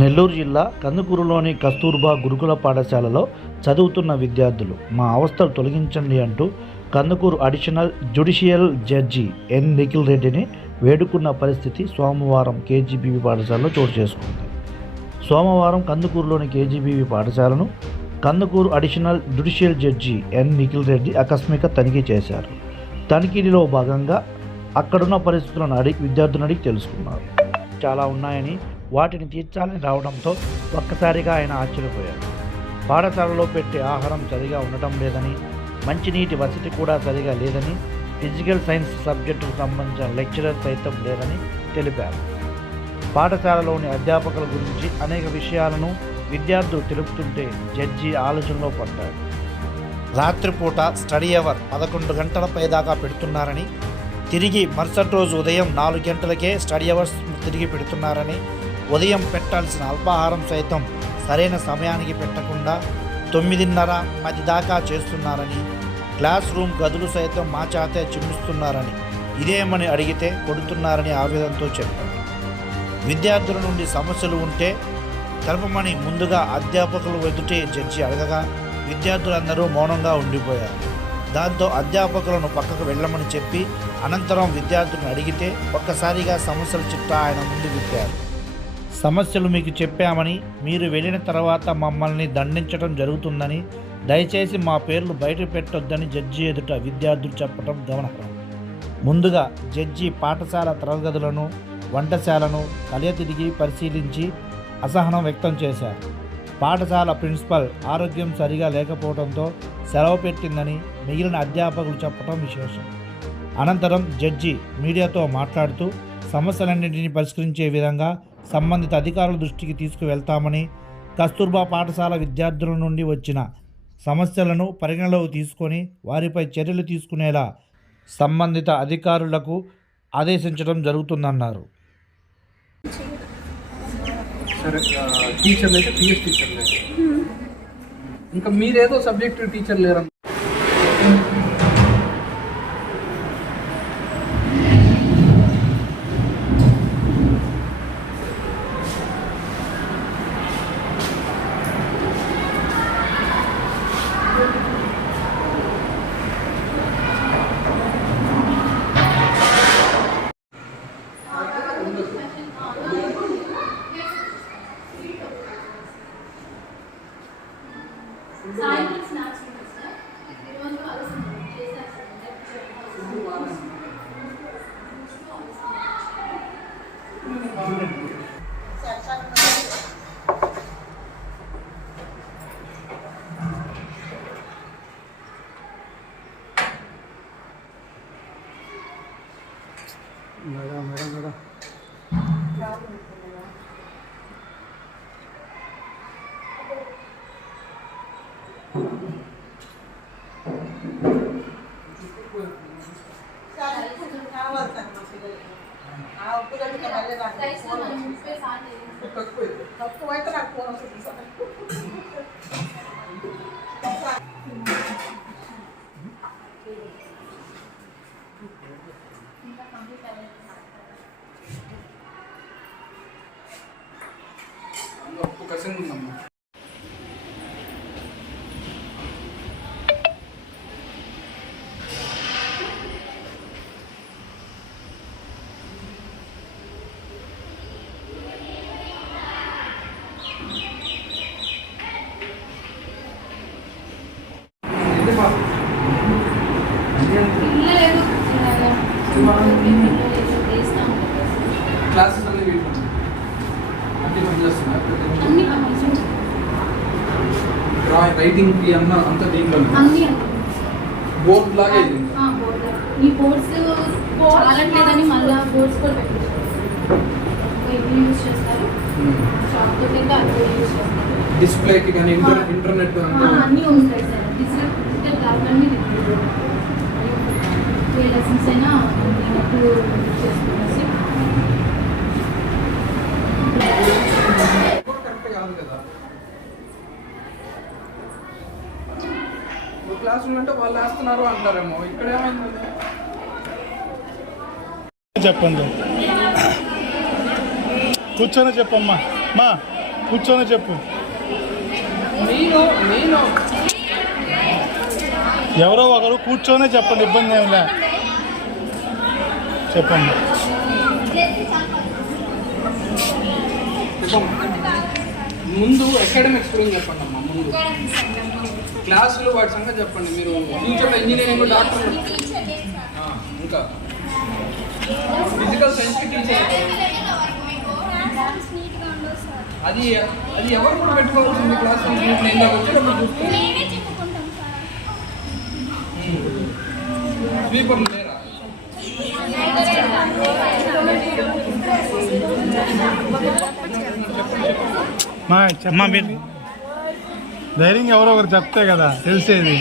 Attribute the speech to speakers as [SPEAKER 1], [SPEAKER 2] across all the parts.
[SPEAKER 1] నెల్లూరు జిల్లా కందుకూరులోని కస్తూర్బా గురుకుల పాఠశాలలో చదువుతున్న విద్యార్థులు మా అవస్థలు తొలగించండి అంటూ Kandukur additional judicial judge N. Nikhil రెడ్డిని వేడుకున్న పరిస్థితి సోమవారం కేజీబీవీ పాఠశాలలో చోటు చేసుకుంది. సోమవారం కందుకూరులోని కేజీబీవీ పాఠశాలను Kandukur additional judicial judge N. Nikhil Reddy ఆకస్మిక తనిఖీ చేశారు. తనిఖీలో భాగంగా అక్కడున్న పరిస్థితులను అడిగి విద్యార్థులను అడిగి తెలుసుకున్నారు. చాలా ఉన్నాయని వాటిని తీర్చాలని రావడంతో ఒక్కసారిగా ఆయన ఆశ్చర్యపోయారు పాఠశాలలో పెట్టే ఆహారం సరిగా ఉండటం లేదని మంచినీటి వసతి కూడా సరిగా లేదని ఫిజికల్ సైన్స్ సబ్జెక్టుకు సంబంధించిన లెక్చరర్ సైతం లేదని తెలిపారు. పాఠశాలలోని అధ్యాపకుల గురించి అనేక విషయాలను విద్యార్థులు తెలుపుతుంటే జడ్జి ఆలోచనలో పడ్డారు రాత్రిపూట స్టడీ అవర్ పదకొండు గంటలపై దాకా పెడుతున్నారని తిరిగి మరుసటి రోజు ఉదయం నాలుగు గంటలకే స్టడీ అవర్స్ తిరిగి పెడుతున్నారని ఉదయం పెట్టాల్సిన అల్పాహారం సైతం సరైన సమయానికి పెట్టకుండా తొమ్మిదిన్నర పది దాకా చేస్తున్నారని క్లాస్ రూమ్ గదులు సైతం మా చేతే చిమ్మిస్తున్నారని ఇదేమని అడిగితే కొడుతున్నారని ఆవేదనతో చెప్పారు. విద్యార్థుల నుండి సమస్యలు ఉంటే తెలపమని ముందుగా అధ్యాపకులు ఎదుటే జడ్జి అడగగా విద్యార్థులందరూ మౌనంగా ఉండిపోయారు. దాంతో అధ్యాపకులను పక్కకు వెళ్ళమని చెప్పి అనంతరం విద్యార్థులను అడిగితే ఒక్కసారిగా సమస్యల చిట్టా ఆయన ముందు విప్పారు. సమస్యలు మీకు చెప్పామని మీరు వెళ్ళిన తర్వాత మమ్మల్ని దండించడం జరుగుతుందని దయచేసి మా పేర్లు బయట పెట్టొద్దని జడ్జి ఎదుట విద్యార్థులు చెప్పడం గమనార్హం. ముందుగా జడ్జి పాఠశాల తరగతులను వంటశాలను కలియ తిరిగి పరిశీలించి అసహనం వ్యక్తం చేశారు. పాఠశాల ప్రిన్సిపల్ ఆరోగ్యం సరిగా లేకపోవడంతో సెలవు పెట్టిందని మిగిలిన అధ్యాపకులు చెప్పడం విశేషం. అనంతరం జడ్జి మీడియాతో మాట్లాడుతూ సమస్యలన్నింటినీ పరిష్కరించే విధంగా సంబంధిత అధికారుల దృష్టికి తీసుకువెళ్తామని కస్తూర్బా పాఠశాల విద్యార్థుల నుండి వచ్చిన సమస్యలను పరిగణలోకి తీసుకొని వారిపై చర్యలు తీసుకునేలా సంబంధిత అధికారులకు ఆదేశించడం జరుగుతుందన్నారు.
[SPEAKER 2] ఇంకా మీరేదో సబ్జెక్టు టీచర్ లేరన్న మేడం మేడం మేడం
[SPEAKER 3] నాకు ఫోన్ వస్తుంది
[SPEAKER 4] అవ్వలేదు
[SPEAKER 2] ఒక్క కసింగ్ ఉందమ్మా ఇది మా
[SPEAKER 4] పిల్లలు ఏదో మేము ఏదో చేస్తాం
[SPEAKER 2] క్లాసెస్ అన్ని అన్ని
[SPEAKER 4] పంపించండి
[SPEAKER 2] డ్రాయింగ్ రైటింగ్కి అన్న అంత దీంట్లో
[SPEAKER 4] అన్ని
[SPEAKER 2] బోర్డ్ లాగా ఇది.
[SPEAKER 4] ఈ బోర్డ్స్ చాలట్లేదని మళ్ళా బోర్డ్స్ కూడా యూజ్ చేస్తారు. షాప్ యూజ్ చేస్తారు.
[SPEAKER 2] డిస్ప్లేకి కానీ ఇంటర్ ఇంటర్నెట్
[SPEAKER 4] అన్నీ ఉంటాయి సార్. డిజిటల్. ఏ లెసన్స్ అయినా చేసుకునేసి
[SPEAKER 2] వాళ్ళు వేస్తున్నారు అంటారేమో. ఇక్కడ ఏమైంది
[SPEAKER 5] చెప్పండి. కూర్చొని చెప్పమ్మా. మా కూర్చొని చెప్పు.
[SPEAKER 2] నేను నేను.
[SPEAKER 5] ఎవరో ఒకరు కూర్చొనే చెప్పండి ఇబ్బంది ఏమిలే చెప్పండి.
[SPEAKER 2] ముందు అకాడమిక్స్ గురించి చెప్పండి అమ్మా ముందు. క్లాసులు వాటి సంగతి చెప్పండి మీరు ఫ్యూచర్లో ఇంజనీరింగ్ డాక్టర్ ఇంకా. ఫిజికల్ సైన్స్కి టీచర్ అది అది ఎవరు కూడా పెట్టుకోవాల్సింది క్లాస్ నేను ఇందాక వచ్చేటప్పుడు చూస్తే. స్వీపర్లు
[SPEAKER 5] మీరు ధైర్యంగా ఎవరో ఒకరు చెప్తే కదా తెలిసేది.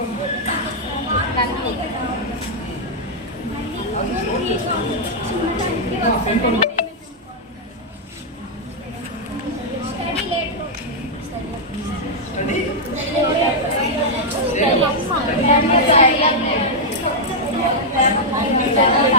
[SPEAKER 5] చిన్నగా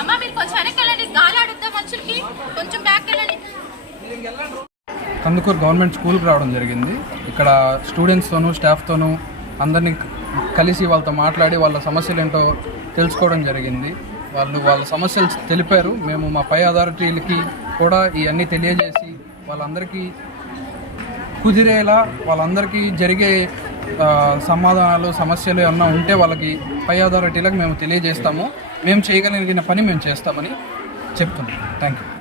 [SPEAKER 4] అమ్మ మీరు కొంచెం వెనక్కి వెళ్ళండి గాలి ఆడుద్దాం మనుషులకి? కొంచెం బ్యాక్ వెళ్ళండి.
[SPEAKER 2] కందుకూరు గవర్నమెంట్ స్కూల్కి రావడం జరిగింది. ఇక్కడ స్టూడెంట్స్తోనూ స్టాఫ్తోనూ అందరినీ కలిసి వాళ్ళతో మాట్లాడి వాళ్ళ సమస్యలు ఏంటో తెలుసుకోవడం జరిగింది. వాళ్ళు వాళ్ళ సమస్యలు తెలిపారు. మేము మా పై అథారిటీలకి కూడా ఇవన్నీ తెలియజేసి వాళ్ళందరికీ కుదిరేలా వాళ్ళందరికీ జరిగే సమాధానాలు సమస్యలు ఏమన్నా ఉంటే వాళ్ళకి పై అథారిటీలకు మేము తెలియజేస్తాము. మేము చేయగలిగిన పని మేము చేస్తామని చెప్తున్నాం. Thank you